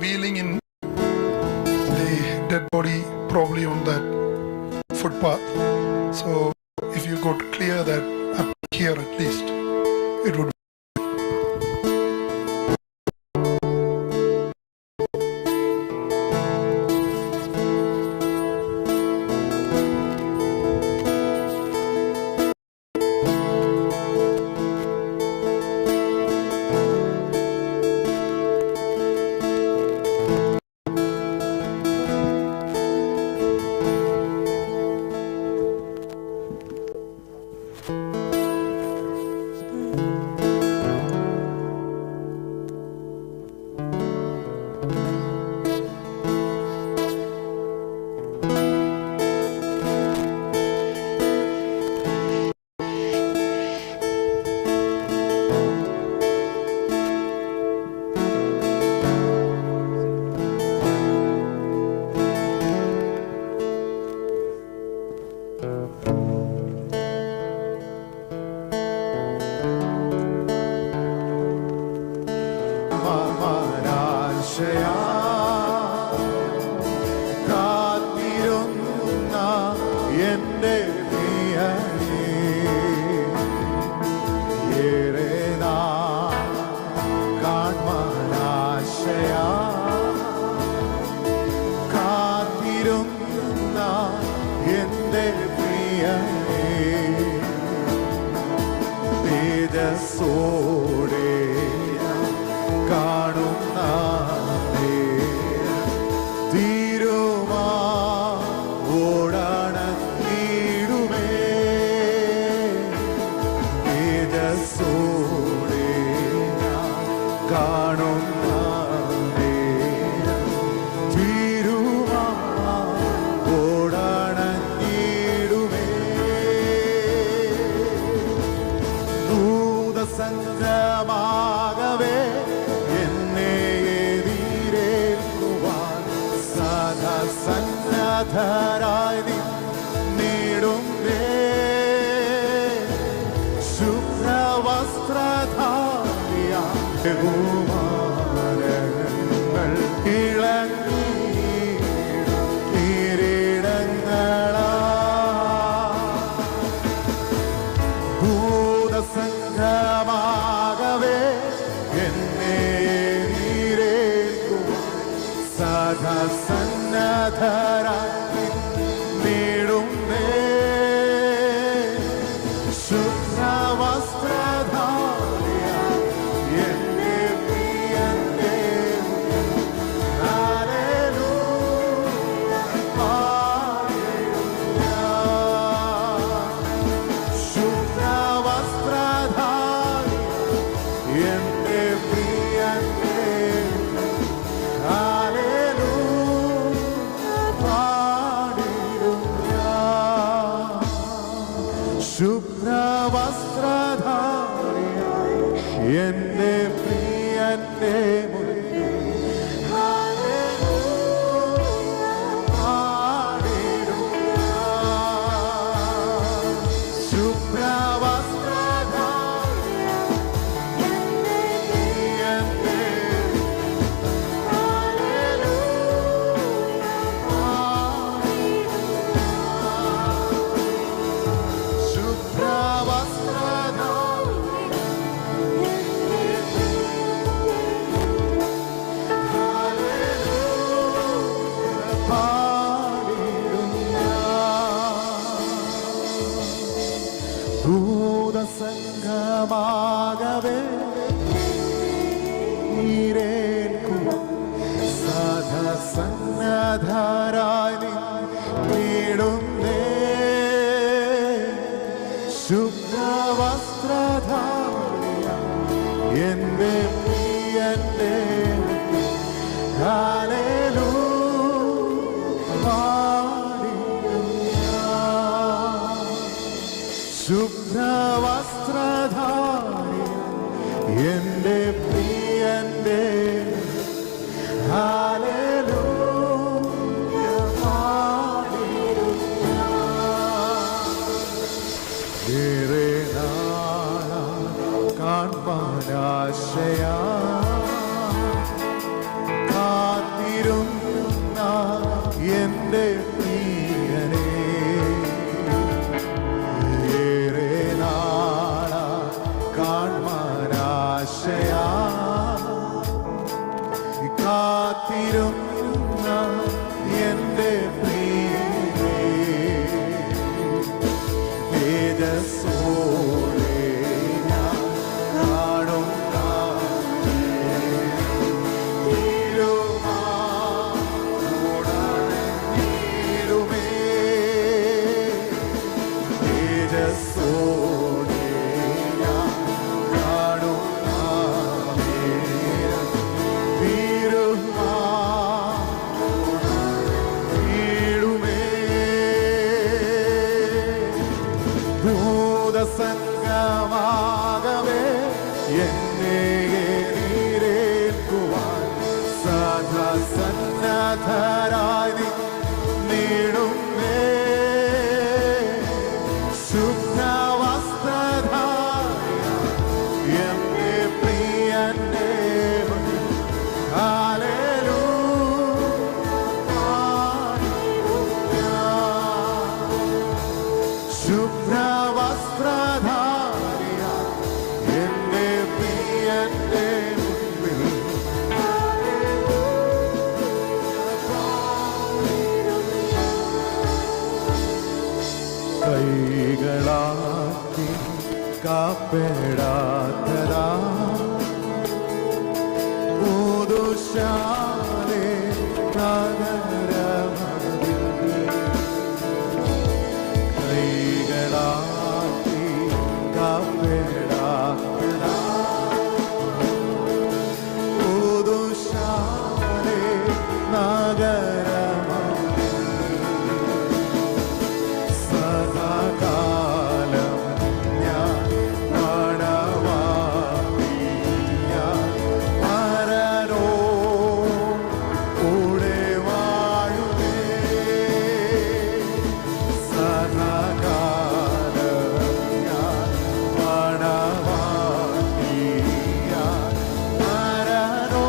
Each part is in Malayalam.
wheeling in the dead body probably on that footpath. So if you go to clear that up here at least, it would. ശുഭ്രവസ്ത്രധാരി എന്റെ പ്രിയന്റെ കാത്തിരുന്ന എന്റെ പ്രിയനേ, തേജസ്സോടെ ഞാൻ കാണും തേജസ്സോടെ ഞാൻ കാണും ഭൂതസംഗമാകവേ എന്നെ നീരേൽക്കുവാൻ സദാ സന്നദ്ധരായി നീടുമേ. ശുദ്ധവസ്ത്രധാരിയ എന്റെ പ്രിയന്റെ മുന്നിൽ ശുഭ്രവസ്ത്രധാരിയ എന്റെ പ്രിയന്റെ മുൻപിൽ കൈകളാക്കി കാപ്പെടാത്തതാ പുതുശാലേ നഗരമതിൽ കൈകളാക്കി കാപ്പെടാത്തതാ പുതുശാലേ നഗരമതിൽ സദാകാലം ഞാൻ മണവാട്ടിയ പരനോ കൂടെ വാഴുമേ. സദാകാലം ഞാൻ മണവാട്ടിയ പരനോ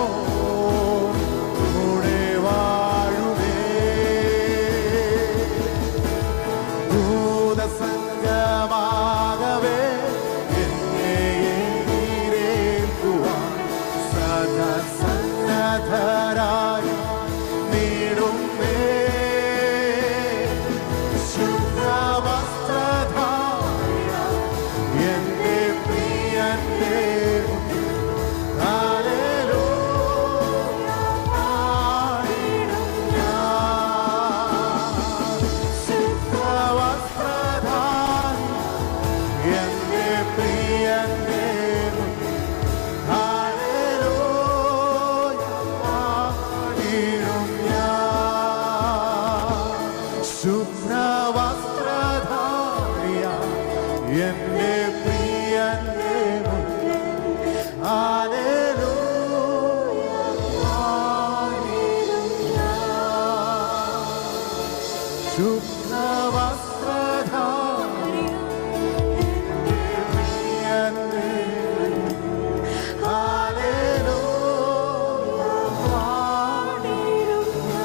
കൂടെ വാഴുമേ. ഭൂതസംഗമാകവേ എന്നെ നീരേൽക്കുവാൻ സദാ സന്നദ്ധരായി നീടുമേ. ശുദ്ധവസ്ത്രധാരിയ എന്റെ പ്രിയന്റെ മുന്നിൽ ഹല്ലേലൂയ പാടിടും ഞാൻ. ശുദ്ധവസ്ത്രധാരിയ എന്റെ പ്രിയന്റെ മുന്നിൽ ഹല്ലേലൂയ പാടിടും ഞാൻ. ശുഭ്രവസ്ത്രധാരിയ എന്റെ പ്രിയന്റെ മുന്നിൽ ഹല്ലേലൂയ പാടിടും ഞാൻ. ശുഭ്രവസ്ത്രധാരിയ എന്റെ പ്രിയന്റെ ഹല്ലേലൂയ പാടിടും ഞാൻ.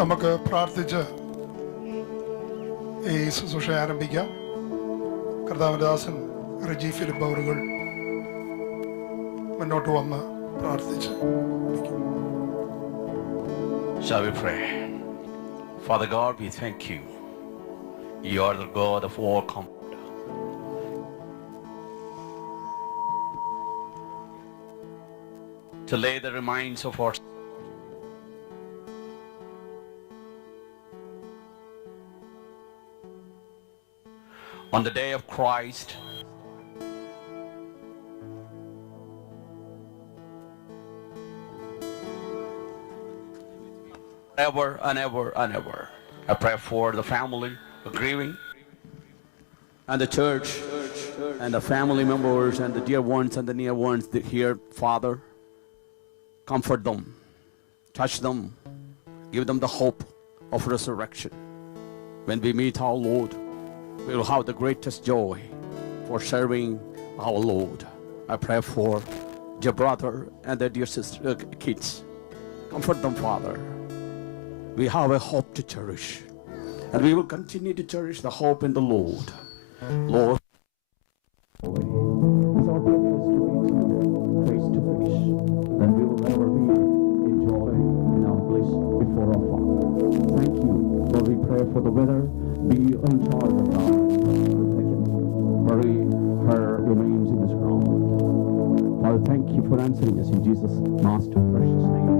നമുക്ക് പ്രാർത്ഥിച്ച് ഈ ശുശ്രൂഷ ആരംഭിക്കാം. കർത്താവിന്റെ ദാസൻ റെജി ഫിലിപ്പ് അവറുകൾ മുന്നോട്ട് വന്ന് പ്രാർത്ഥിച്ച്. Shall we pray? Father God, we thank you. You are the God of all comfort. To lay the remains of our on the day of Christ, ever and ever and ever. I pray for the family, the grieving, and the church, and the family members, and the dear ones and the near ones here, Father. Comfort them, touch them, give them the hope of resurrection. When we meet our Lord, we will have the greatest joy for serving our Lord. I pray for dear brother and their dear sister, kids. Comfort them, Father. We have a hope to cherish, and we will continue to cherish the hope in the Lord. Lord, it's our privilege to meet you face to face, and we will never be in joy in our bliss before our Father. Thank you. Lord, we pray for the weather. Be in charge of God. Bury her remains in this ground. Father, thank you for answering us in Jesus' master precious name.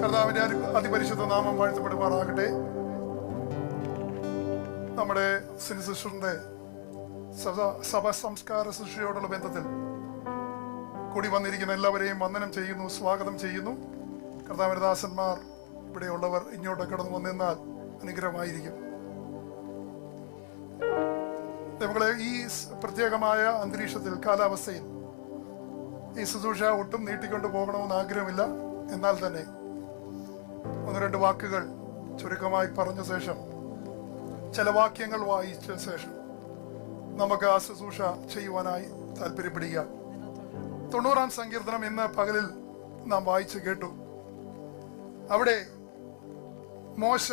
കർത്താവിന്റെ അതിപരിശുദ്ധ നാമം വാഴ്ത്തപ്പെടുമാറാകട്ടെ. നമ്മുടെ സിസ്റ്ററിന്റെ സഭ സംസ്കാര ശുശ്രൂഷയോടുള്ള ബന്ധത്തിൽ കൂടി വന്നിരിക്കുന്ന എല്ലാവരെയും വന്ദനം ചെയ്യുന്നു, സ്വാഗതം ചെയ്യുന്നു. കർത്താവിന്റെ ദാസന്മാർ ഇവിടെയുള്ളവർ ഇങ്ങോട്ട് കടന്നു വന്നിരുന്നാൽ അനുഗ്രഹമായിരിക്കും. നമ്മളെ ഈ പ്രത്യേകമായ അന്തരീക്ഷത്തിൽ, കാലാവസ്ഥയിൽ ഈ ശുശ്രൂഷ ഒട്ടും നീട്ടിക്കൊണ്ടു പോകണമെന്ന് ആഗ്രഹമില്ല. എന്നാൽ തന്നെ ഒന്ന് രണ്ട് വാക്കുകൾ ചുരുക്കമായി പറഞ്ഞ ശേഷം, ചില വാക്യങ്ങൾ വായിച്ച ശേഷം നമുക്ക് ആ ശുശ്രൂഷ ചെയ്യുവാനായി താല്പര്യപ്പെടുക. 90-ാം സങ്കീർത്തനം ഇന്ന് പകലിൽ നാം വായിച്ചു കേട്ടു. അവിടെ മോശ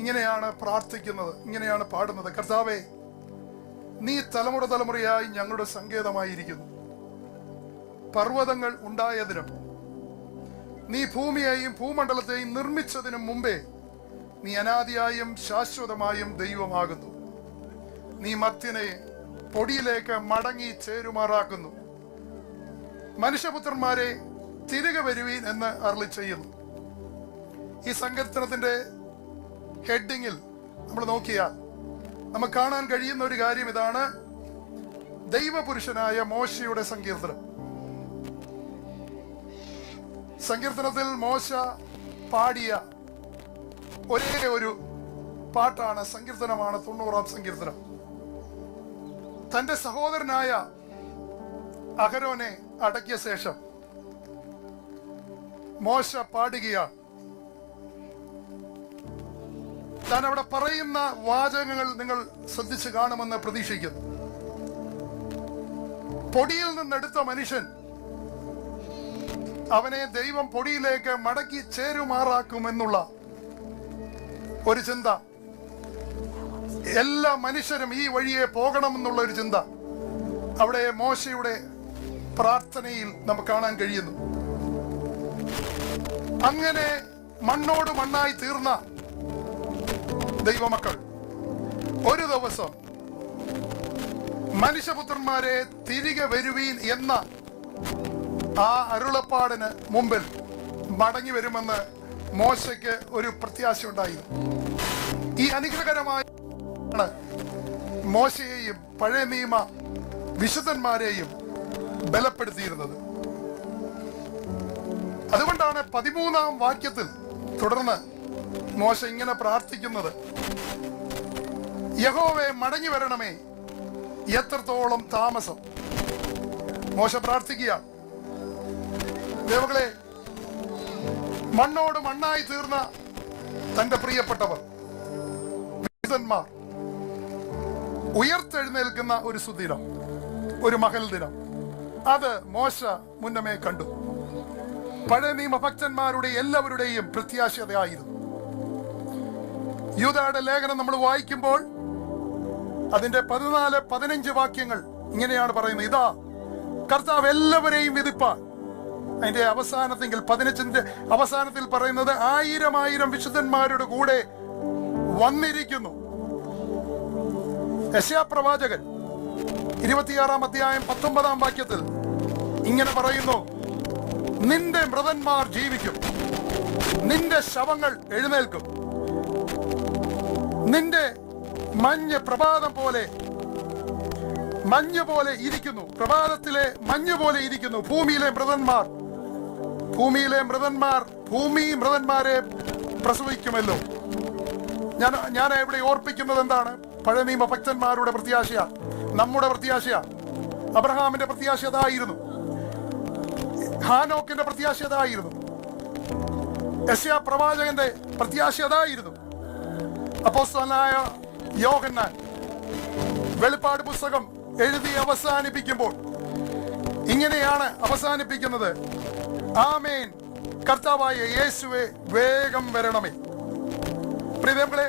ഇങ്ങനെയാണ് പ്രാർത്ഥിക്കുന്നത്, ഇങ്ങനെയാണ് പാടുന്നത്: കർത്താവേ, നീ തലമുറ തലമുറയായി ഞങ്ങളുടെ സങ്കേതമായിരിക്കുന്നു. പർവ്വതങ്ങൾ ഉണ്ടായതിനും നീ ഭൂമിയെയും ഭൂമണ്ഡലത്തെയും നിർമ്മിച്ചതിനും മുമ്പേ നീ അനാദിയായും ശാശ്വതമായും ദൈവമാകുന്നു. നീ മർത്യനെ പൊടിയിലേക്ക് മടങ്ങി ചേരുമാറാക്കുന്നു. മനുഷ്യപുത്രന്മാരെ തിരികെ വരുവീൻ എന്ന് അരുളി ചെയ്യുന്നു. ഈ സങ്കീർത്തനത്തിന്റെ ഹെഡിങ്ങിൽ നമ്മൾ നോക്കിയാൽ നമുക്ക് കാണാൻ കഴിയുന്ന ഒരു കാര്യം ഇതാണ്: ദൈവപുരുഷനായ മോശയുടെ സങ്കീർത്തനം. സങ്കീർത്തനത്തിൽ മോശ പാടിയ ഒരേ ഒരു പാട്ടാണ്, സങ്കീർത്തനമാണ് 90-ാം സങ്കീർത്തനം. തന്റെ സഹോദരനായ അഹരോനെ അടക്കിയ ശേഷം മോശ പാടുകയാണ്. താൻ അവിടെ പറയുന്ന വാചകങ്ങൾ നിങ്ങൾ ശ്രദ്ധിച്ചു കാണുമെന്ന് പ്രതീക്ഷിക്കുന്നു. പൊടിയിൽ നിന്നെടുത്ത മനുഷ്യൻ, അവനെ ദൈവം പൊടിയിലേക്ക് മടക്കി ചേരുമാറാക്കുമെന്നുള്ള ഒരു ചിന്ത, എല്ലാ മനുഷ്യരും ഈ വഴിയെ പോകണമെന്നുള്ള ഒരു ചിന്ത അവിടെ മോശയുടെ പ്രാർത്ഥനയിൽ നമുക്ക് കാണാൻ കഴിയുന്നു. അങ്ങനെ മണ്ണോട് മണ്ണായി തീർന്ന ദൈവമക്കൾ ഒരു ദിവസം മനുഷ്യപുത്രന്മാരെ തിരികെ വരുവീൻ എന്ന ആ അരുളപ്പാടിന് മുമ്പിൽ മടങ്ങി വരുമെന്ന് മോശയ്ക്ക് ഒരു പ്രത്യാശ ഉണ്ടായി. ഈ അനുഗ്രഹകരമായ മോശയെയും പഴയ നിയമ വിശുദ്ധന്മാരെയും ബലപ്പെടുത്തിയിരുന്നത്. അതുകൊണ്ടാണ് 13-ാം വാക്യത്തിൽ തുടർന്ന് മോശ ഇങ്ങനെ പ്രാർത്ഥിക്കുന്നത്: യഹോവേ മടങ്ങി വരണമേ, എത്രത്തോളം താമസം. മോശ പ്രാർത്ഥിക്കുക, ദേവകളെ, മണ്ണോട് മണ്ണായി തീർന്ന തന്റെ പ്രിയപ്പെട്ടവർ വിശുദ്ധന്മാർ ഉയർത്തെഴുന്നേൽക്കുന്ന ഒരു സുദിനം, ഒരു മഹൽ ദിനം, അത് മോശ മുന്നമേ കണ്ടു. പഴയ നിയമഭക്തന്മാരുടെ എല്ലാവരുടെയും പ്രത്യാശതയായിരുന്നു. യൂദയുടെ ലേഖനം നമ്മൾ വായിക്കുമ്പോൾ അതിന്റെ 14-15 വാക്യങ്ങൾ ഇങ്ങനെയാണ് പറയുന്നത്: ഇതാ കർത്താവ് എല്ലാവരെയും വിധിപ്പാൻ. അതിന്റെ അവസാനത്തിൽ 15-ന്റെ അവസാനത്തിൽ പറയുന്നത് 1000 വിശുദ്ധന്മാരുടെ കൂടെ വന്നിരിക്കുന്നു. യെശയ്യാ പ്രവാചകൻ 26-ാം അധ്യായം 19-ാം വാക്യത്തിൽ ഇങ്ങനെ പറയുന്നു: നിന്റെ മൃതന്മാർ ജീവിക്കും, നിന്റെ ശവങ്ങൾ എഴുന്നേൽക്കും, നിന്റെ മഞ്ഞ് പ്രഭാതം പോലെ മഞ്ഞ് പോലെ ഇരിക്കുന്നു, പ്രഭാതത്തിലെ മഞ്ഞ് പോലെ ഇരിക്കുന്നു. ഭൂമി മൃതന്മാരെ പ്രസവിക്കുമല്ലോ. ഞാൻ ഇവിടെ ഓർപ്പിക്കുന്നത് എന്താണ്? പഴയ നിയമ ഭക്തന്മാരുടെ പ്രത്യാശയാണ്, നമ്മുടെ പ്രത്യാശയാണ്. അബ്രഹാമിന്റെ പ്രത്യാശ അതായിരുന്നു, ഹാനോക്കിന്റെ പ്രത്യാശ അതായിരുന്നു, യെശയ്യാ പ്രവാചകന്റെ പ്രത്യാശ അതായിരുന്നു. അപ്പോസ്തലനായ യോഹന്നാൻ വെളിപ്പാട് പുസ്തകം എഴുതി അവസാനിപ്പിക്കുമ്പോൾ ഇങ്ങനെയാണ് അവസാനിപ്പിക്കുന്നത്: ആമേൻ, കർത്താവായ യേശുവേ വേഗം വരണമേ. പ്രിയങ്ങളെ,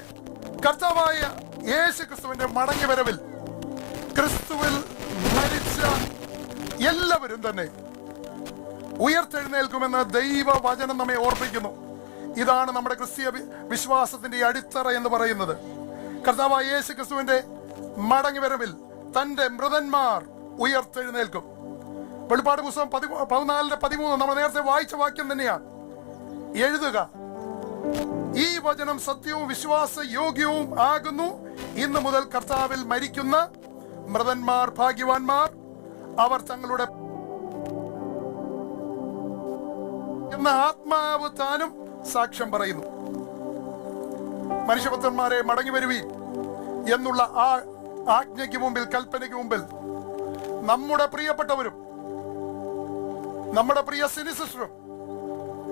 കർത്താവായ യേശു ക്രിസ്തുവിന്റെ മടങ്ങി വരവിൽ ക്രിസ്തുവിൽ മരിച്ച എല്ലാവരും തന്നെ ഉയർത്തെഴുന്നേൽക്കുമെന്ന് ദൈവവചനം നമ്മെ ഓർപ്പിക്കുന്നു. ഇതാണ് നമ്മുടെ ക്രിസ്തീയ വിശ്വാസത്തിന്റെ അടിത്തറ എന്ന് പറയുന്നത്. കർത്താവായ യേശു ക്രിസ്തുവിന്റെ മടങ്ങി വരവിൽ തന്റെ മൃതന്മാർ ഉയർത്തെഴുന്നേൽക്കും. വെളിപ്പാട് പുസ്തകം 14-13 നമ്മൾ നേരത്തെ വായിച്ച വാക്യം തന്നെയാണ്. എഴുതുക, ഈ വചനം സത്യവും വിശ്വാസ യോഗ്യവും ആകുന്നു. ഇന്നു മുതൽ കർത്താവിൽ മരിക്കുന്ന മൃതന്മാർ ഭാഗ്യവാന്മാർ, അവർ തങ്ങളുടെ എന്ന ആത്മാവ് താനും സാക്ഷ്യം പറയുന്നു. മനുഷ്യപുത്രന്മാരെ മടങ്ങി വരുവീൻ എന്നുള്ള ആ ആജ്ഞയ്ക്ക് മുമ്പിൽ, കൽപ്പനയ്ക്ക് മുമ്പിൽ നമ്മുടെ പ്രിയപ്പെട്ടവരും നമ്മുടെ പ്രിയ സിനിസിസ്റ്ററും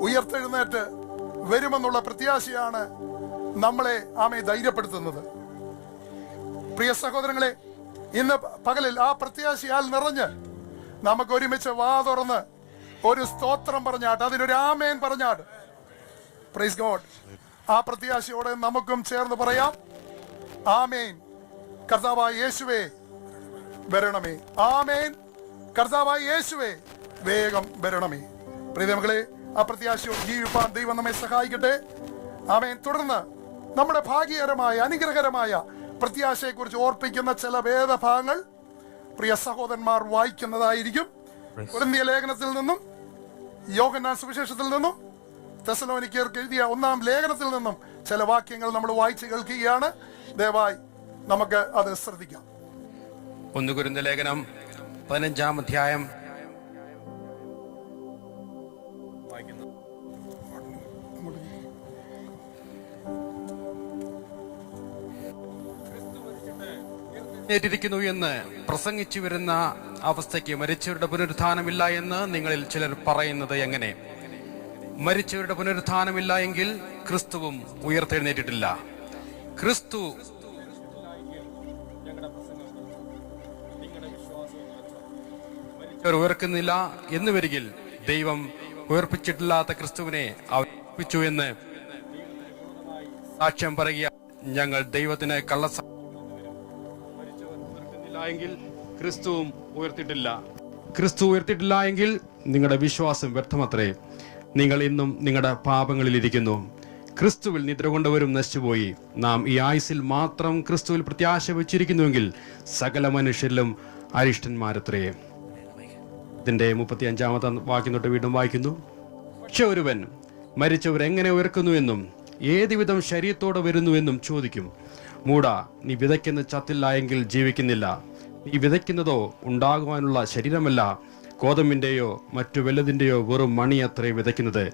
ഉയർത്തെഴുന്നേറ്റ് വരുമെന്നുള്ള പ്രത്യാശയാണ് നമ്മളെ ധൈര്യപ്പെടുത്തുന്നത്. പ്രിയ സഹോദരങ്ങളെ, ഇന്ന് പകലിൽ ആ പ്രത്യാശയാൽ നിറഞ്ഞ് നമുക്ക് ഒരുമിച്ച് വാ തുറന്ന് ഒരു സ്തോത്രം പറഞ്ഞാട്ട്, അതിനൊരു ആമേൻ പറഞ്ഞാട്ട്, പ്രൈസ് ഗോഡ്. ആ പ്രത്യാശയോടെ നമുക്കും ചേർന്ന് പറയാം: ആമേൻ, കർത്താവായ യേശുവേ വരണമേ. ആമേൻ, കർത്താവായ യേശുവേ വേഗം വരണമേ. പ്രിയമകളെ, ആ പ്രത്യാശയോട് ജീവിപ്പാൻ ദൈവം നമ്മെ സഹായിക്കട്ടെ. ആമേൻ. തുടർന്ന് നമ്മുടെ ഭാഗ്യകരമായ അനുഗ്രഹകരമായ പ്രത്യാശയെക്കുറിച്ച് ഓർപ്പിക്കുന്ന ചില വേദഭാഗങ്ങൾ പ്രിയ സഹോദരന്മാർ വായിക്കുന്നതായിരിക്കും. കൊരിന്ത്യ ലേഖനത്തിൽ നിന്നും, യോഹന്നാൻ സുവിശേഷത്തിൽ നിന്നും, തെസ്സലോനിക്കർക്ക് എഴുതിയ 1-ാം ലേഖനത്തിൽ നിന്നും ചില വാക്യങ്ങൾ നമ്മൾ വായിച്ച് കേൾക്കുകയാണ്. ദയവായി നമുക്ക് അത് ശ്രദ്ധിക്കാം. 1 കൊരിന്ത്യർ ലേഖനം 15-ാം അധ്യായം ിരിക്കുന്നു എന്ന് പ്രസംഗിച്ചു വരുന്ന അവസ്ഥയ്ക്ക് മരിച്ചവരുടെ പുനരുത്ഥാനമില്ല എന്ന് നിങ്ങളിൽ ചിലർ പറയുന്നത് എങ്ങനെ? മരിച്ചവരുടെ പുനരുത്ഥാനമില്ല എങ്കിൽ ക്രിസ്തുവും ഉയർത്തെഴുന്നേറ്റിട്ടില്ല. ക്രിസ്തു ഉയർക്കുന്നില്ല എന്ന് വരികിൽ ദൈവം ഉയർപ്പിച്ചിട്ടില്ലാത്ത ക്രിസ്തുവിനെ അവതരിപ്പിച്ചു എന്ന് സാക്ഷ്യം പറയുക. ഞങ്ങൾ ദൈവത്തിന് എങ്കിൽ ക്രിസ്തുവും ഉയർത്തിട്ടില്ല. ക്രിസ്തു ഉയർത്തിട്ടില്ല എങ്കിൽ നിങ്ങളുടെ വിശ്വാസം വ്യർത്ഥമത്രേ. നിങ്ങൾ ഇന്നും നിങ്ങളുടെ പാപങ്ങളിലിരിക്കുന്നു. ക്രിസ്തുവിൽ നിദ്ര കൊണ്ടവരും നശിച്ചുപോയി. നാം ഈ ആയുസിൽ മാത്രം ക്രിസ്തുവിൽ പ്രത്യാശ വെച്ചിരിക്കുന്നുവെങ്കിൽ സകല മനുഷ്യരിലും അരിഷ്ടന്മാരത്രേ. ഇതിന്റെ 35-ാമത്തെ വാക്യം തൊട്ട് വീണ്ടും വായിക്കുന്നു. പക്ഷെ ഒരുവൻ മരിച്ചവർ എങ്ങനെ ഉയർക്കുന്നുവെന്നും ഏതുവിധം ശരീരത്തോടെ വരുന്നുവെന്നും ചോദിക്കും. മൂടാ, നീ വിതയ്ക്കുന്ന ചത്തില്ല എങ്കിൽ ജീവിക്കുന്നില്ല. നീ വിതയ്ക്കുന്നതോ ഉണ്ടാകുവാനുള്ള ശരീരമല്ല, കോതമ്പിന്റെയോ മറ്റു വല്ലതിന്റെയോ വെറും മണിയത്രേ വിതയ്ക്കുന്നത്.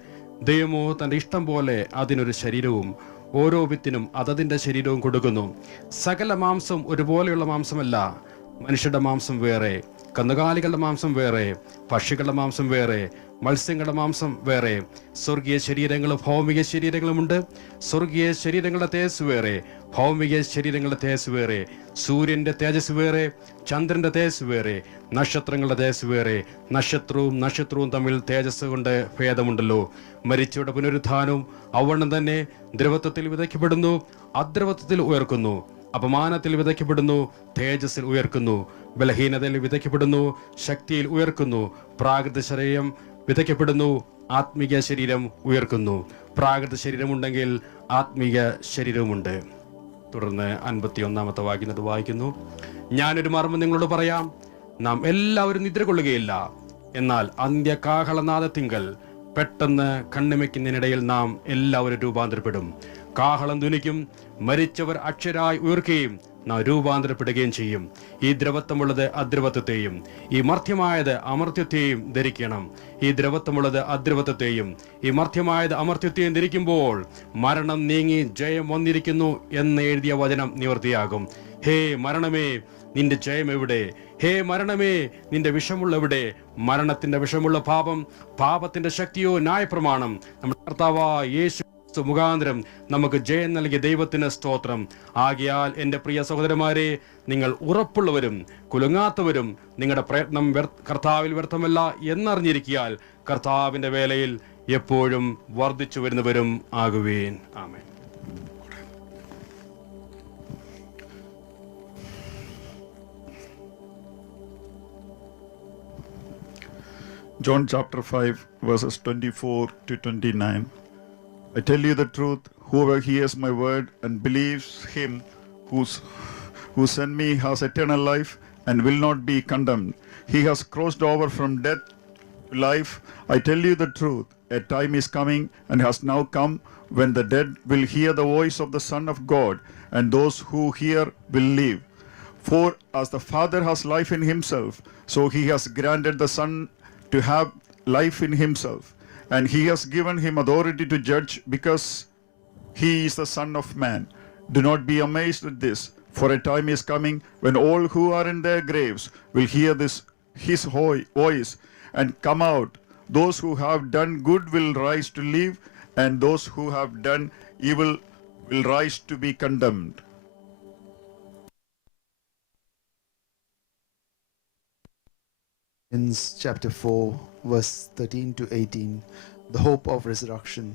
ദൈവമോ തന്റെ ഇഷ്ടം പോലെ അതിനൊരു ശരീരവും ഓരോ വിത്തിനും അതതിന്റെ ശരീരവും കൊടുക്കുന്നു. സകല മാംസം ഒരുപോലെയുള്ള മാംസമല്ല. മനുഷ്യരുടെ മാംസം വേറെ, കന്നുകാലികളുടെ മാംസം വേറെ, പക്ഷികളുടെ മാംസം വേറെ, മത്സ്യങ്ങളുടെ മാംസം വേറെ. സ്വർഗീയ ശരീരങ്ങളും ഭൗമിക ശരീരങ്ങളുമുണ്ട്. സ്വർഗീയ ശരീരങ്ങളുടെ തേജസ് വേറെ, ഭൗമിക ശരീരങ്ങളുടെ തേജസ് വേറെ. സൂര്യന്റെ തേജസ് വേറെ, ചന്ദ്രന്റെ തേജസ് വേറെ, നക്ഷത്രങ്ങളുടെ തേജസ് വേറെ. നക്ഷത്രവും തമ്മിൽ തേജസ് കൊണ്ട് ഭേദമുണ്ടല്ലോ. മരിച്ചവരുടെ പുനരുത്ഥാനവും അവണ്ണം തന്നെ ദ്രവത്വത്തിൽ വിതയ്ക്കപ്പെടുന്നു, അദ്രവത്വത്തിൽ ഉയർക്കുന്നു. അപമാനത്തിൽ വിതയ്ക്കപ്പെടുന്നു, തേജസ്സിൽ ഉയർക്കുന്നു. ബലഹീനതയിൽ വിതയ്ക്കപ്പെടുന്നു, ശക്തിയിൽ ഉയർക്കുന്നു. പ്രാകൃത ശരീരം വിതയ്ക്കപ്പെടുന്നു, ആത്മീയ ശരീരം ഉയർക്കുന്നു. പ്രാകൃത ശരീരമുണ്ടെങ്കിൽ ആത്മീയ ശരീരവുമുണ്ട്. തുടർന്ന് 51-ാമത്തെ വാക്യം വായിക്കുന്നു. ഞാനൊരു മർമ്മം നിങ്ങളോട് പറയാം. നാം എല്ലാവരും നിദ്ര കൊള്ളുകയില്ല, എന്നാൽ അന്ത്യകാഹളനാദത്തിങ്കൽ പെട്ടെന്ന് കണ്ണിമയ്ക്കുന്നതിനിടയിൽ നാം എല്ലാവരും രൂപാന്തരപ്പെടും. കാഹളം ധ്വനിക്കും, മരിച്ചവർ അക്ഷരായി ഉയർക്കുകയും നാം രൂപാന്തരപ്പെടുകയും ചെയ്യും. ഈ ദ്രവത്വമുള്ളത് അദ്രവത്വത്തെയും ഈ മർത്യമായത് അമർത്യത്തെയും ധരിക്കണം. ഈ ദ്രവത്വമുള്ളത് അദ്രവത്വത്തെയും ഈ മർത്യമായത് അമർത്യത്തെയും ധരിക്കുമ്പോൾ മരണം നീങ്ങി ജയം വന്നിരിക്കുന്നു എന്ന് എഴുതിയ വചനം നിവർത്തിയാകും. ഹേ മരണമേ, നിന്റെ ജയം എവിടെ? ഹേ മരണമേ, നിന്റെ വിഷമുള്ള എവിടെ? മരണത്തിന്റെ വിഷമുള്ള പാപം, പാപത്തിന്റെ ശക്തിയോ ന്യായപ്രമാണം. നമ്മുടെ കർത്താവായ യേശു മുഖാന്തരം നമുക്ക് ജയം നൽകിയ ദൈവത്തിന് സ്തോത്രം. ആകയാൽ എൻ്റെ പ്രിയ സഹോദരന്മാരെ, നിങ്ങൾ ഉറപ്പുള്ളവരും കുലുങ്ങാത്തവരും നിങ്ങളുടെ പ്രയത്നം കർത്താവിൽ വ്യർത്ഥമല്ല എന്നറിഞ്ഞിരിക്കിയാൽ കർത്താവിന്റെ വേലയിൽ എപ്പോഴും വർദ്ധിച്ചു വരുന്നവരും ആകുവേൻ. ആമേൻ. John chapter 5 verses 24 to 29. I tell you the truth, whoever hears my word and believes him who sent me has eternal life and will not be condemned. He has crossed over from death to life. I tell you the truth, a time is coming and has now come when the dead will hear the voice of the Son of God, and those who hear will live. For as the Father has life in himself, so he has granted the Son to have life in himself. And he has given him authority to judge, because he is the Son of Man. Do not be amazed at this, for a time is coming when all who are in their graves will hear his voice and come out. Those who have done good will rise to live, and those who have done evil will rise to be condemned. In chapter 4, verse 13 to 18, the hope of resurrection.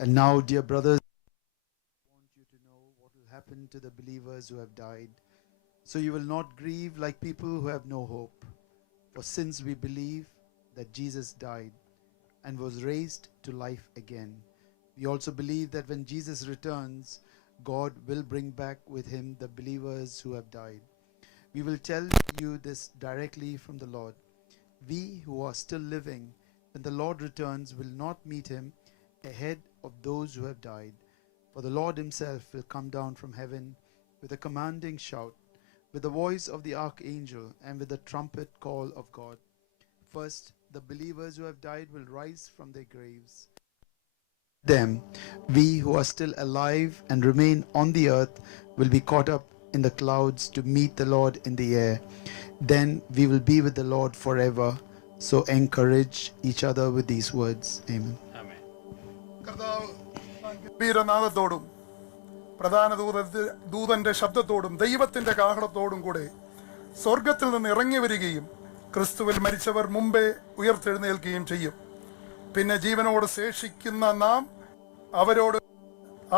And now, dear brothers, I want you to know what will happen to the believers who have died, so you will not grieve like people who have no hope. For since we believe that Jesus died and was raised to life again, we also believe that when Jesus returns, God will bring back with him the believers who have died. We will tell you this directly from the Lord. We who are still living, when the Lord returns, will not meet him ahead of those who have died. For the Lord himself will come down from heaven with a commanding shout, with the voice of the archangel, and with the trumpet call of God. First, the believers who have died will rise from their graves. Them, we who are still alive and remain on the earth will be caught up in the clouds to meet the Lord in the air. Then we will be with the Lord forever. So encourage each other with these words. Amen. കർത്താവ് ഗംഭീരനാദത്തോടും പ്രധാന ദൂതന്റെ ശബ്ദത്തോടും ദൈവത്തിന്റെ കാഹളത്തോടും കൂടെ സ്വർഗത്തിൽ നിന്ന് ഇറങ്ങി വരികയും ക്രിസ്തുവിൽ മരിച്ചവർ മുമ്പേ ഉയർത്തെഴുന്നേൽക്കുകയും ചെയ്യും. പിന്നെ ജീവനോട് ശേഷിക്കുന്ന നാം അവരോട്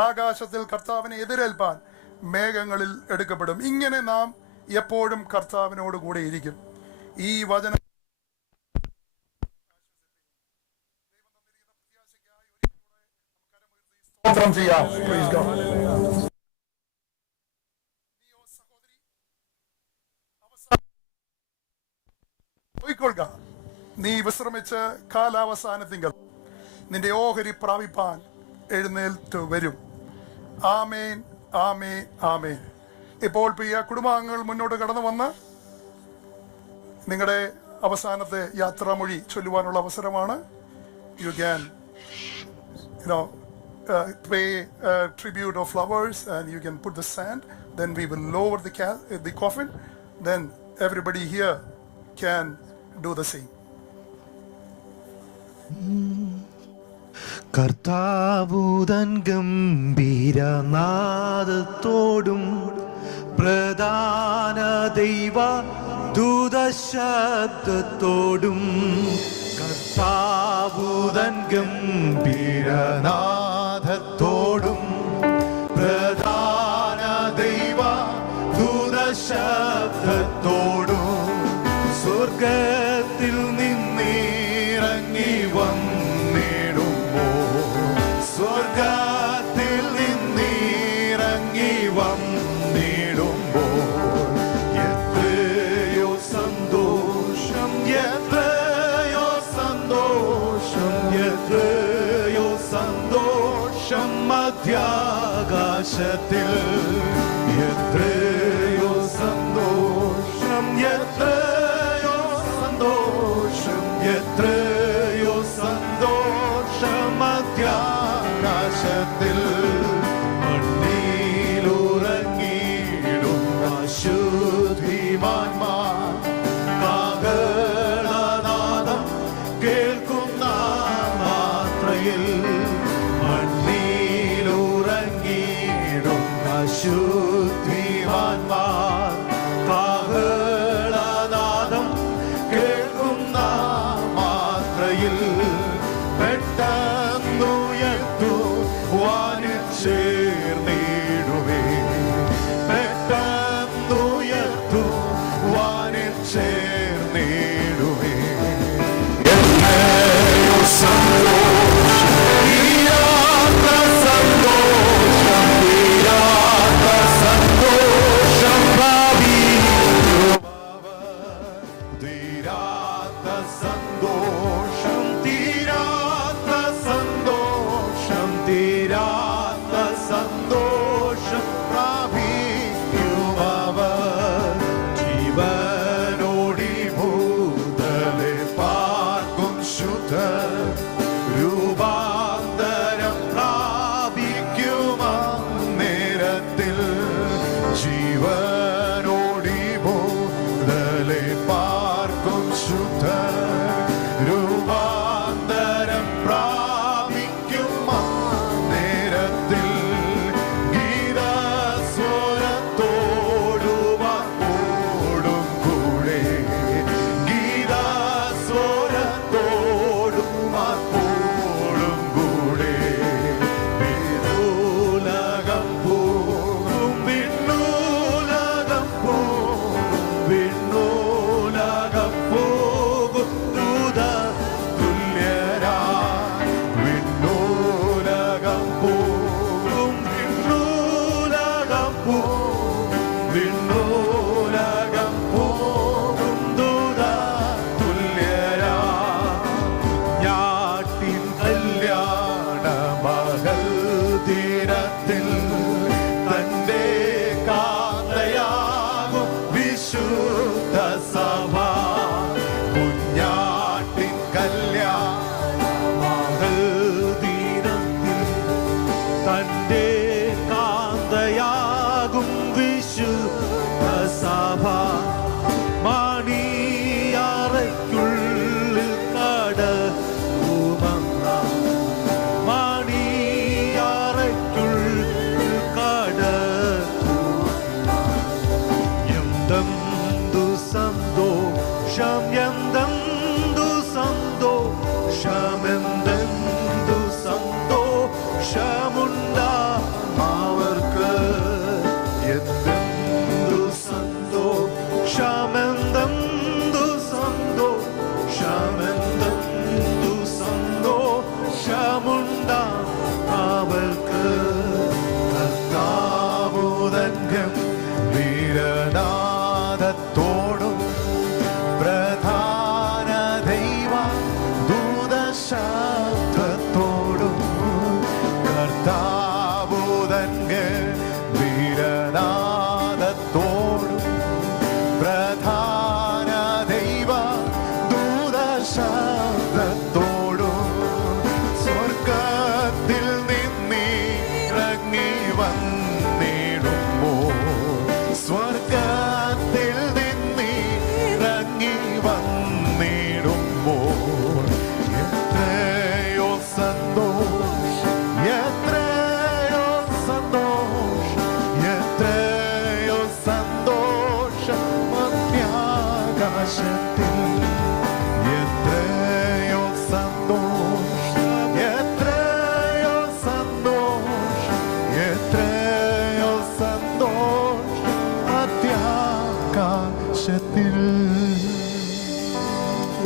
ആകാശത്തിൽ കർത്താവിനെ എതിരേൽപ്പാൻ മേഘങ്ങളിൽ എടുക്കപ്പെടും. ഇങ്ങനെ നാം എപ്പോഴും കർത്താവിനോട് കൂടെ ഇരിക്കും. ഈ വചനം ചെയ്യാം. Praise God. പോയിക്കൊള്ളുക. നീ വിശ്രമിച്ച് കാലാവസാനത്തിങ്കൽ നിന്റെ ഓഹരി പ്രാപിപ്പാൻ എഴുന്നേൽറ്റ് വരും. ആമേൻ, ആമേൻ, ആമേൻ. ഇപ്പോൾ പ്രിയ കുടുംബാംഗങ്ങൾ മുന്നോട്ട് കടന്നു വന്ന് നിങ്ങളുടെ അവസാനത്തെ യാത്രാമൊഴി ചൊല്ലുവാനുള്ള അവസരമാണ്. You can pay a tribute of flowers and you can put the sand. Then we will lower the coffin. Then everybody here can do the same. കർത്താവൂതൻ ഗംഭീരനാദത്തോടും പ്രധാന ദൈവ ദൂതശബ്ദത്തോടും കർത്താവൂതൻ ഗംഭീരനാദത്തോടും പ്രധാന ദൈവ ദൂതശബ്ദത്തോടും സ്വർഗത്തിൽ നിന്നിറങ്ങി വന്നിടുമ്പോൾ സ്വർഗത്തിൽ നിന്നിറങ്ങി വന്നിടുമ്പോൾ എത്രയോ സന്തോഷം, എത്രയോ സന്തോഷം, എത്രയോ സന്തോഷം മധ്യാകാശത്തിൽ, എത്രയോ സന്തോഷം, എത്രയോ സന്തോഷം, എത്രയോ സന്തോഷം മധ്യാകാശത്തിൽ മണ്ണിലുറങ്ങിയിടുന്ന ശുദ്ധിമാന്മാർ കാഹളനാദം കേൾക്കുന്ന മാത്രയിൽ മണ്ണിലുറങ്ങിയിടുന്ന ശുദ്ധിമാന്മാർ കാഹളനാദം കേൾക്കുന്ന മാത്രയിൽ പെട്ടെന്നുയർത്തു വാനു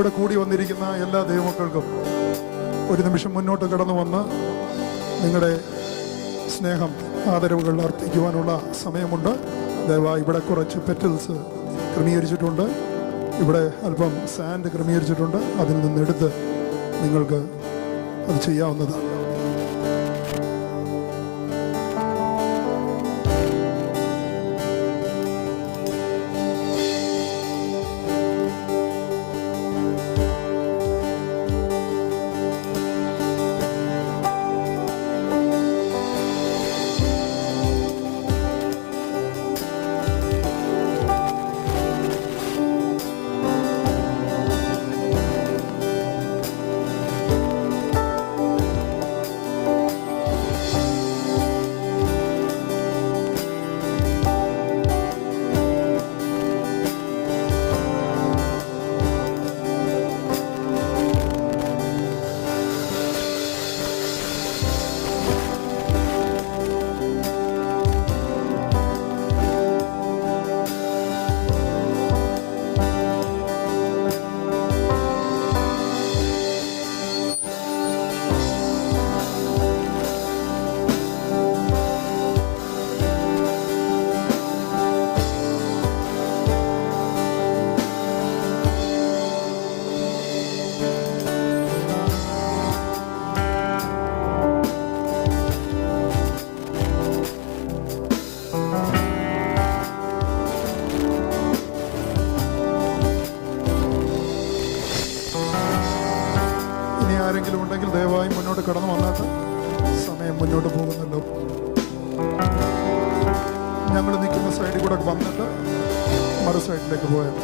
ഇവിടെ കൂടി വന്നിരിക്കുന്ന എല്ലാ ദൈവമക്കൾക്കും ഒരു നിമിഷം മുന്നോട്ട് കടന്നു വന്ന് നിങ്ങളുടെ സ്നേഹം, ആദരവുകൾ അർപ്പിക്കുവാനുള്ള സമയമുണ്ട്. ദയവായി ഇവിടെ കുറച്ച് പെറ്റൽസ് ക്രമീകരിച്ചിട്ടുണ്ട്, ഇവിടെ അല്പം സാൻഡ് ക്രമീകരിച്ചിട്ടുണ്ട്. അതിൽ നിന്നെടുത്ത് നിങ്ങൾക്ക് അത് ചെയ്യാവുന്നതാണ്. ആരെങ്കിലും ഉണ്ടെങ്കിൽ ദയവായി മുന്നോട്ട് കടന്നു വന്നാട്ട്. സമയം മുന്നോട്ട് പോകുന്നല്ലോ. ഞങ്ങൾ നിൽക്കുന്ന സൈഡിൽ കൂടെ വന്നിട്ട് മറു സൈഡിലേക്ക് പോയാൽ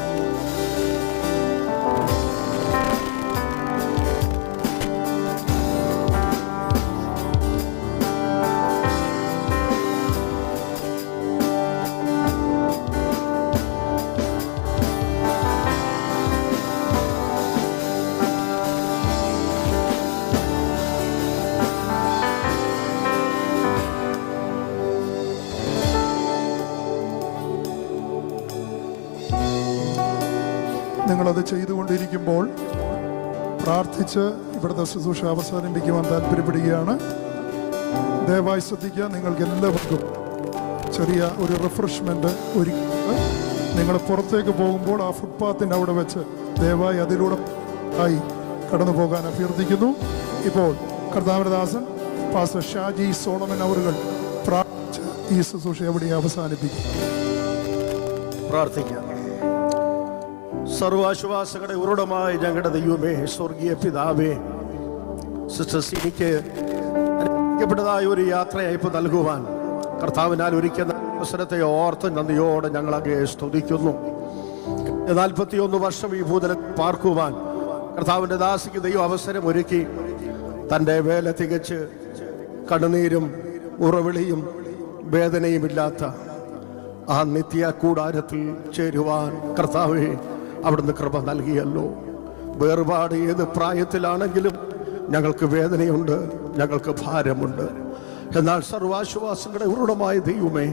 നിങ്ങളത് ചെയ്തുകൊണ്ടിരിക്കുമ്പോൾ പ്രാർത്ഥിച്ച് ഇവിടുത്തെ ശുശ്രൂഷ അവസാനിപ്പിക്കുവാൻ താല്പര്യപ്പെടുകയാണ്. ദയവായി ശ്രദ്ധിക്കുക, നിങ്ങൾക്ക് എല്ലാവർക്കും ചെറിയ ഒരു റിഫ്രഷ്മെൻറ്റ് ഒരുക്കി നിങ്ങൾ പുറത്തേക്ക് പോകുമ്പോൾ ആ ഫുട്പാത്തിൻ്റെ അവിടെ വെച്ച് ദയവായി അതിലൂടെ ആയി കടന്നു പോകാൻ അഭ്യർത്ഥിക്കുന്നു. ഇപ്പോൾ കർത്താവരദാസൻ പാസ്റ്റർ ഷാജി സോളമൻ അവറുകൾ പ്രാർത്ഥിച്ച് ഈ ശുശ്രൂഷ എവിടെ അവസാനിപ്പിക്കും. പ്രാർത്ഥിക്കാം. സർവാശ്വാസങ്ങളുടെ ഉറവിടമായ ഞങ്ങളുടെ ദൈവമേ, സ്വർഗീയ പിതാവേ, സിസ്റ്റർ സിനിക്ക് അനുഗ്രഹിക്കപ്പെട്ടതായ ഒരു യാത്രയയപ്പ് നൽകുവാൻ കർത്താവിനാൽ ഒരുക്കുന്ന അവസരത്തെ ഓർത്ത് നന്ദിയോടെ ഞങ്ങൾ അങ്ങയെ സ്തുതിക്കുന്നു. 41 വർഷം ഈ ഭൂതലത്തിൽ പാർക്കുവാൻ കർത്താവിൻ്റെ ദാസിക്ക് ദൈവം അവസരം ഒരുക്കി. തൻ്റെ വേല തികച്ച് കണ്ണുനീരും ഉറവിളിയും വേദനയുമില്ലാത്ത ആ നിത്യ കൂടാരത്തിൽ ചേരുവാൻ കർത്താവേ അവിടുന്ന് കൃപ നൽകിയല്ലോ. വേർപാട് ഏത് പ്രായത്തിലാണെങ്കിലും ഞങ്ങൾക്ക് വേദനയുണ്ട്, ഞങ്ങൾക്ക് ഭാരമുണ്ട്. എന്നാൽ സർവാശ്വാസങ്ങളുടെ ഉറവിടമായ ദൈവമേ,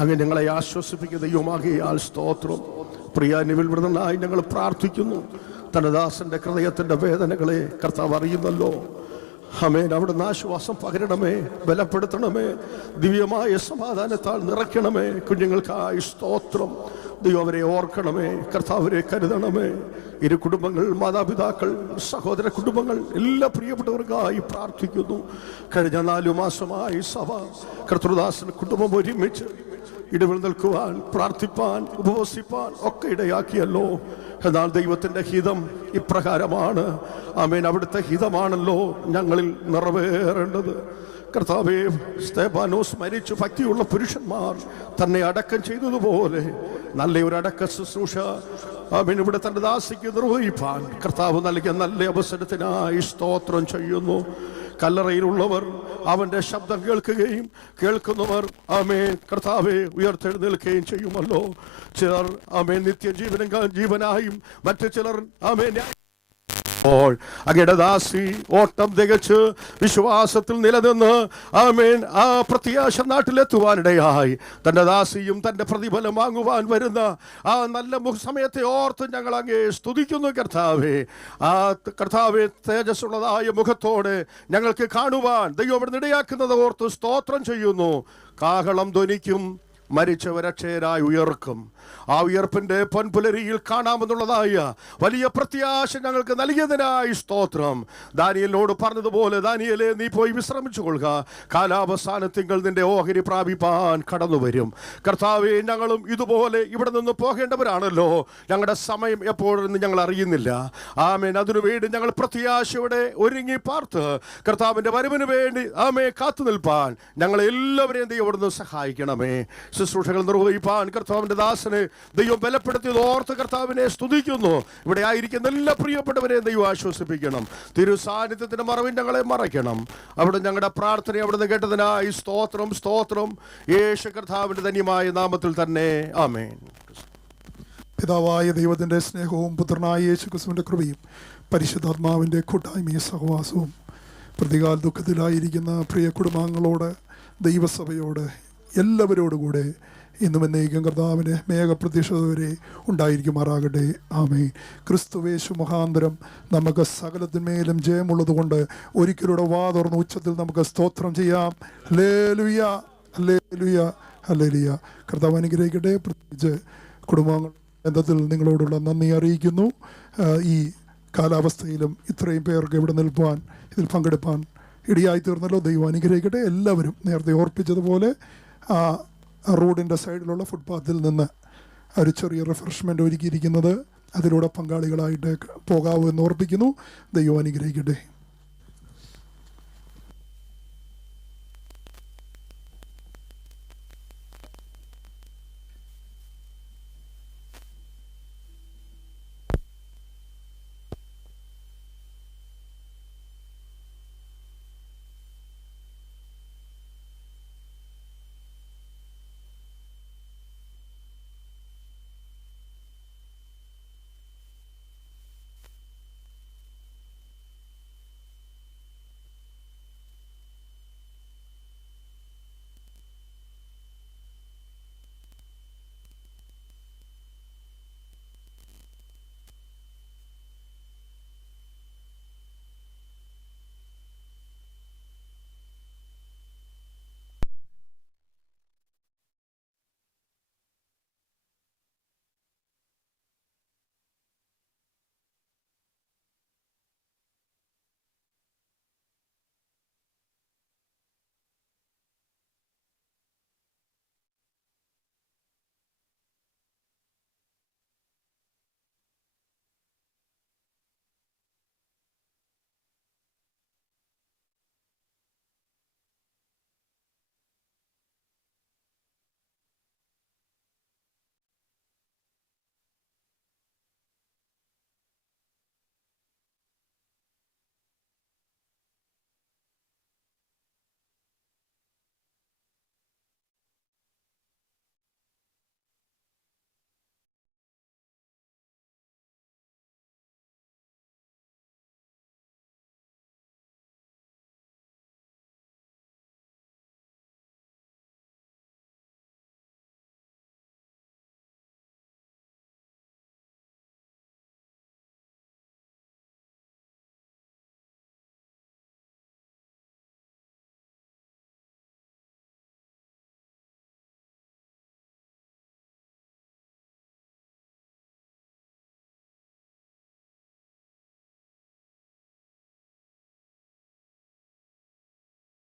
അങ്ങ് ഞങ്ങളെ ആശ്വസിപ്പിക്കുന്ന ദൈവമാകിയാൽ സ്തോത്രം. പ്രിയ നിവിൽവൃതനായി ഞങ്ങൾ പ്രാർത്ഥിക്കുന്നു. തന്റെ ദാസന്റെ ഹൃദയത്തിന്റെ വേദനകളെ കർത്താവ് അറിയുന്നല്ലോ. ആമേൻ. അവിടുന്ന് ആശ്വാസം പകരണമേ, ബലപ്പെടുത്തണമേ, ദിവ്യമായ സമാധാനത്താൽ നിറയ്ക്കണമേ. കുഞ്ഞുങ്ങൾക്കായി സ്തോത്രം. ദൈവം അവരെ ഓർക്കണമേ, കർത്താവരെ കരുതണമേ. ഇരു കുടുംബങ്ങൾ, മാതാപിതാക്കൾ, സഹോദര കുടുംബങ്ങൾ, എല്ലാ പ്രിയപ്പെട്ടവർക്കായി പ്രാർത്ഥിക്കുന്നു. കഴിഞ്ഞ 4 മാസമായി സഭ കർത്തൃദാസൻ കുടുംബം ഒരുമിച്ച് ഇടവിൽ നിൽക്കുവാൻ, പ്രാർത്ഥിപ്പാൻ, ഉപവസിപ്പാൻ ഒക്കെ ഇടയാക്കിയല്ലോ. എന്നാൽ ദൈവത്തിൻ്റെ ഹിതം ഇപ്രകാരമാണ്. ആമേൻ. അവിടുത്തെ ഹിതമാണല്ലോ ഞങ്ങളിൽ നിറവേറേണ്ടത്. കർത്താവേ, സ്തെഫാനോസ് മരിച്ചു ഭക്തിയുള്ള പുരുഷന്മാർ തന്നെ അടക്കം ചെയ്തതുപോലെ നല്ലൊരു അടക്ക ശുശ്രൂഷ ആമേൻ ഇവിടെ തന്റെ ദാസിക്ക് നിർവഹിപ്പാൻ കർത്താവ് നൽകിയ നല്ല അവസരത്തിനായി സ്തോത്രം ചെയ്യുന്നു. കല്ലറയിലുള്ളവർ അവന്റെ ശബ്ദം കേൾക്കുകയും കേൾക്കുന്നവർ ആമേൻ കർത്താവെ ഉയർത്തെഴുന്നേൽക്കുകയും ചെയ്യുമല്ലോ. ചിലർ ആമേൻ നിത്യജീവനായും മറ്റു ചിലർ ആമേൻ അങ്ങയുടെ ദാസി ഓട്ടം തികച്ച് വിശ്വാസത്തിൽ നിലനിന്ന് ആമേൻ ആ പ്രത്യാശ നാട്ടിലെത്തുവാനിടയായി തൻ്റെ ദാസിയും തൻ്റെ പ്രതിഫലം വാങ്ങുവാൻ വരുന്ന ആ നല്ല സമയത്തെ ഓർത്ത് ഞങ്ങൾ അങ്ങേ സ്തുതിക്കുന്നു കർത്താവേ. ആ കർത്താവെ തേജസ്സുള്ളതായ മുഖത്തോടെ ഞങ്ങൾക്ക് കാണുവാൻ ദൈവം അവിടെ ഇടയാക്കുന്നത് ഓർത്ത് സ്തോത്രം ചെയ്യുന്നു. കാഹളം ധ്വനിക്കും, മരിച്ചവരക്ഷയരായി ഉയർക്കും. ആ ഉയർപ്പിൻ്റെ പൊൻപുലരിയിൽ കാണാമെന്നുള്ളതായ വലിയ പ്രത്യാശ ഞങ്ങൾക്ക് നൽകിയതിനായി സ്തോത്രം. ദാനിയേലിനോട് പറഞ്ഞതുപോലെ, ദാനിയേലേ നീ പോയി വിശ്രമിച്ചു കൊള്ളുക, കാലാവസാനത്തിങ്കൾ നിന്റെ ഓഹരി പ്രാപിപ്പാൻ കടന്നു വരും. കർത്താവേ, ഞങ്ങളും ഇതുപോലെ ഇവിടെ നിന്ന് പോകേണ്ടവരാണല്ലോ. ഞങ്ങളുടെ സമയം എപ്പോഴെന്ന് ഞങ്ങൾ അറിയുന്നില്ല. ആമേൻ. അതിനുവേണ്ടി ഞങ്ങൾ പ്രത്യാശയോടെ ഒരുങ്ങി പാർത്ത് കർത്താവിൻ്റെ വരവിന് വേണ്ടി ആമേ കാത്തു നിൽപ്പാൻ ഞങ്ങളെല്ലാവരെയും ദൈവം അവിടുന്ന് സഹായിക്കണമേ. ശുശ്രൂഷകൾ നിർവഹിപ്പാൻ കർത്താവിൻ്റെ ദാസനെ ദൈവം ബലപ്പെടുത്തിയത് ഓർത്ത് കർത്താവിനെ സ്തുതിക്കുന്നു. ഇവിടെ ആയിരിക്കുന്ന എല്ലാ പ്രിയപ്പെട്ടവരെ ദൈവം ആശ്വസിപ്പിക്കണം. തിരു സാന്നിധ്യത്തിന്റെ മറവിൽ ഞങ്ങളെ മറയ്ക്കണം. അവിടെ ഞങ്ങളുടെ പ്രാർത്ഥന അവിടുന്ന് കേട്ടതിനായി സ്തോത്രം, സ്തോത്രം. യേശു കർത്താവിന്റെ ധന്യമായ നാമത്തിൽ തന്നെ ആമേൻ. പിതാവായ ദൈവത്തിൻ്റെ സ്നേഹവും പുത്രനായ യേശു ക്രിസ്തുവിൻ്റെ കൃപയും പരിശുദ്ധാത്മാവിൻ്റെ കൂട്ടായ്മയും സഹവാസവും പ്രതികാല ദുഃഖത്തിലായിരിക്കുന്ന പ്രിയ കുടുംബാംഗങ്ങളോട്, ദൈവസഭയോട്, എല്ലാവരോടുകൂടെ ഇന്നും എന്നേക്കും കർത്താവിൻ്റെ മേഘപ്രത്യക്ഷത വരെ ഉണ്ടായിരിക്കുമാറാകട്ടെ. ആമേൻ. ക്രിസ്തുവേശു മുഖാന്തരം നമുക്ക് സകലത്തിന്മേലും ജയമുള്ളത് കൊണ്ട് ഒരിക്കലൂടെ വാ തുറന്ന് ഉച്ചത്തിൽ നമുക്ക് സ്തോത്രം ചെയ്യാം. Hallelujah, hallelujah, hallelujah. കർത്താവ് അനുഗ്രഹിക്കട്ടെ. പ്രത്യേകിച്ച് കുടുംബാംഗ ബന്ധത്തിൽ നിങ്ങളോടുള്ള നന്ദി അറിയിക്കുന്നു. ഈ കാലാവസ്ഥയിലും ഇത്രയും പേർക്ക് ഇവിടെ നിൽപ്പാൻ, ഇതിൽ പങ്കെടുപ്പാൻ ഇടയായി തീർന്നല്ലോ. ദൈവം അനുഗ്രഹിക്കട്ടെ. എല്ലാവരും നേരത്തെ ഓർപ്പിച്ചതുപോലെ റോഡിൻ്റെ സൈഡിലുള്ള ഫുട്പാത്തിൽ നിന്ന് ഒരു ചെറിയ റിഫ്രഷ്മെൻ്റ് ഒരുക്കിയിരിക്കുന്നത്, അതിലൂടെ പങ്കാളികളായിട്ട് പോകാവൂ എന്ന് ഓർപ്പിക്കുന്നു. ദൈവം അനുഗ്രഹിക്കട്ടെ.